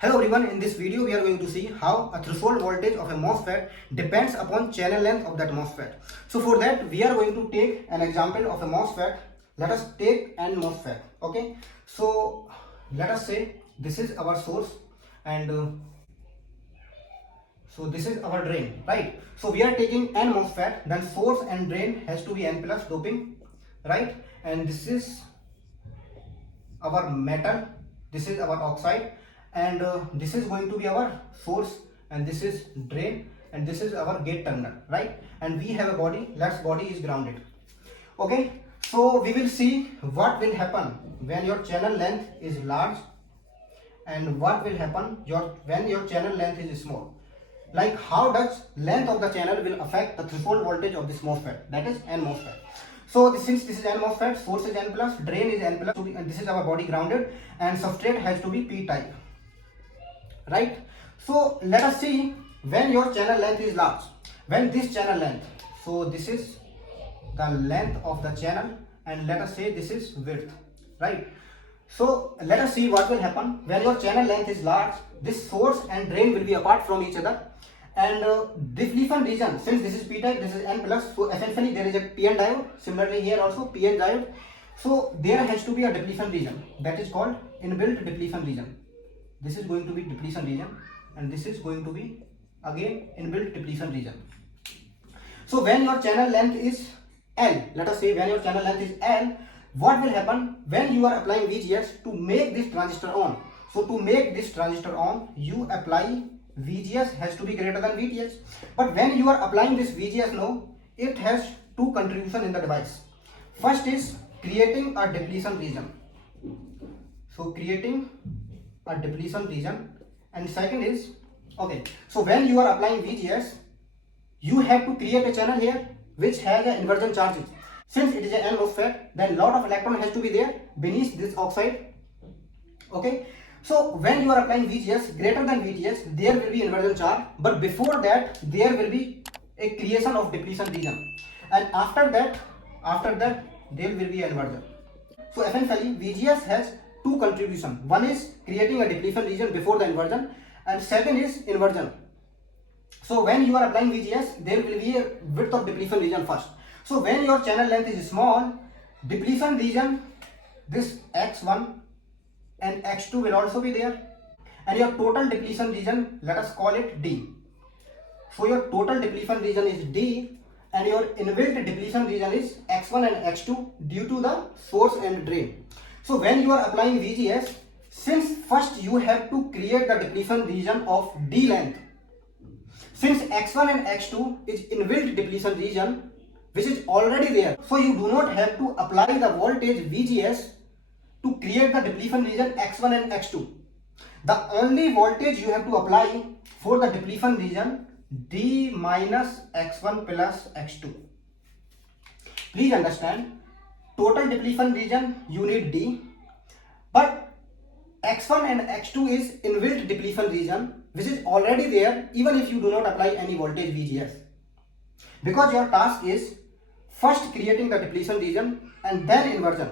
Hello everyone, in this video we are going to see how a threshold voltage of a Mosfet depends upon channel length of that Mosfet. So for that we are going to take an example of a Mosfet. Let us take an Mosfet. Okay, so let us say this is our source and so this is our drain, right? So we are taking n Mosfet, then source and drain has to be n plus doping, right? And this is our metal, this is our oxide, and this is going to be our source, and this is drain, and this is our gate terminal, right? And we have a body. Let's body is grounded. Okay, so we will see what will happen when your channel length is large and what will happen when your channel length is small. Like how does length of the channel will affect the threshold voltage of this MOSFET, that is N MOSFET. So since this is N MOSFET, source is N plus, drain is N plus, and this is our body grounded, and substrate has to be P type, right? So let us see when your channel length is large. When this channel length, so this is the length of the channel, and let us say this is width, right? So let us see what will happen when your channel length is large. This source and drain will be apart from each other, and depletion region, since this is p type, this is n plus, so essentially there is a pn diode. Similarly here also pn diode, so there has to be a depletion region, that is called inbuilt depletion region. This is going to be depletion region, and this is going to be again inbuilt depletion region. So when your channel length is L, let us say when your channel length is L, what will happen when you are applying VGS to make this transistor on? So to make this transistor on, you apply VGS has to be greater than VTS. But when you are applying this VGS now, it has two contributions in the device. First is creating a depletion region. So creating a depletion region, and second is, okay, so when you are applying VGS, you have to create a channel here which has an inversion charges. Since it is an N MOSFET, then lot of electron has to be there beneath this oxide. Okay, so when you are applying VGS greater than VTS, there will be inversion charge, but before that there will be a creation of depletion region, and after that there will be inversion. So essentially VGS has two contributions. One is creating a depletion region before the inversion, and second is inversion. So when you are applying VGS, there will be a width of depletion region first. So when your channel length is small, depletion region, this X1 and X2 will also be there, and your total depletion region, let us call it D. So your total depletion region is D, and your inbuilt depletion region is X1 and X2 due to the source and drain. So when you are applying VGS, since first you have to create the depletion region of D length, since X1 and X2 is inbuilt depletion region which is already there, so you do not have to apply the voltage VGS to create the depletion region X1 and X2. The only voltage you have to apply for the depletion region D minus X1 plus X2. Please understand, total depletion region you need D, but X1 and X2 is inbuilt depletion region which is already there even if you do not apply any voltage VGS, because your task is first creating the depletion region and then inversion.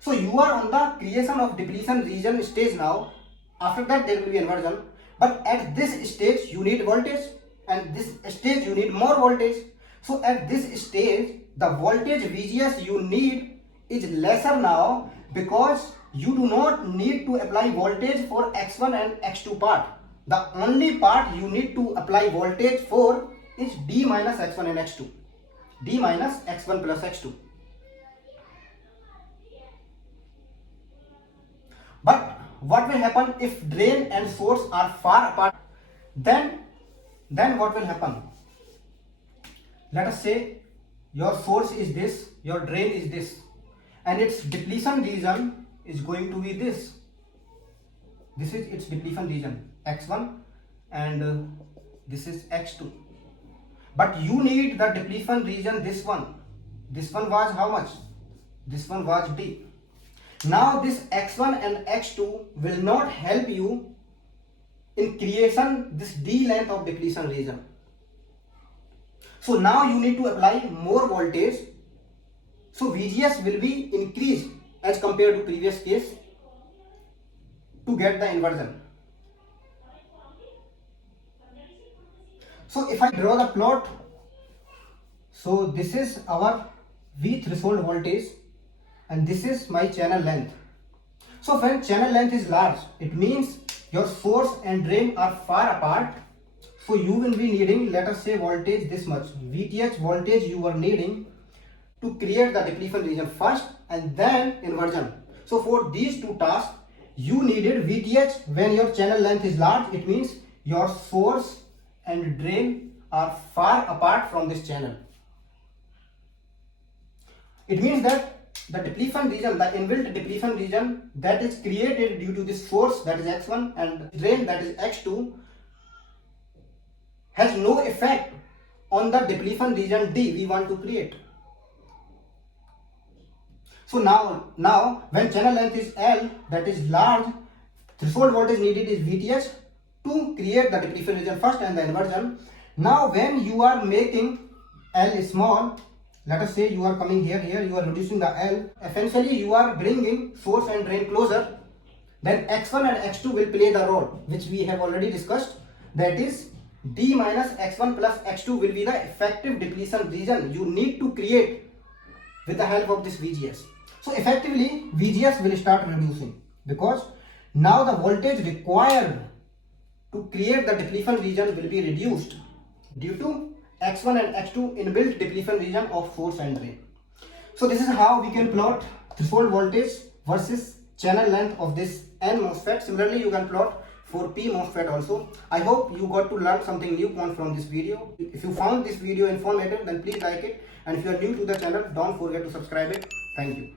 So you are on the creation of depletion region stage now. After that there will be inversion, but at this stage you need voltage, and this stage you need more voltage. So at this stage the voltage VGS you need is lesser now, because you do not need to apply voltage for X1 and X2 part. The only part you need to apply voltage for is D minus X1 and X2, D minus X1 plus X2. But what will happen if drain and source are far apart? Then what will happen? Let us say your source is this, your drain is this, and its depletion region is going to be this. This is its depletion region X1, and this is X2. But you need the depletion region, this one. This one was how much? This one was D. Now this X1 and X2 will not help you in creation this D length of depletion region. So now you need to apply more voltage. So VGS will be increased as compared to previous case to get the inversion. So if I draw the plot, so this is our V threshold voltage and this is my channel length. So when channel length is large, it means your source and drain are far apart. So you will be needing, let us say, voltage this much. VTH voltage you are needing to create the depletion region first and then inversion. So for these two tasks, you needed VTH when your channel length is large. It means your source and drain are far apart from this channel. It means that the depletion region, the inbuilt depletion region that is created due to this source, that is X1, and drain, that is X2, has no effect on the depletion region D we want to create. So now when channel length is L, that is large, threshold voltage needed is VTH to create the depletion region first and the inversion. Now when you are making L small, let us say you are coming here, you are reducing the L, essentially you are bringing source and drain closer, then X1 and X2 will play the role which we have already discussed, that is D minus X1 plus X2 will be the effective depletion region you need to create with the help of this VGS. So effectively VGS will start reducing because now the voltage required to create the depletion region will be reduced due to X1 and X2 inbuilt depletion region of source and drain. So this is how we can plot threshold voltage versus channel length of this N MOSFET. Similarly, you can plot for P MOSFET also. I hope you got to learn something new from this video. If you found this video informative, then please like it. And if you are new to the channel, don't forget to subscribe it. Thank you.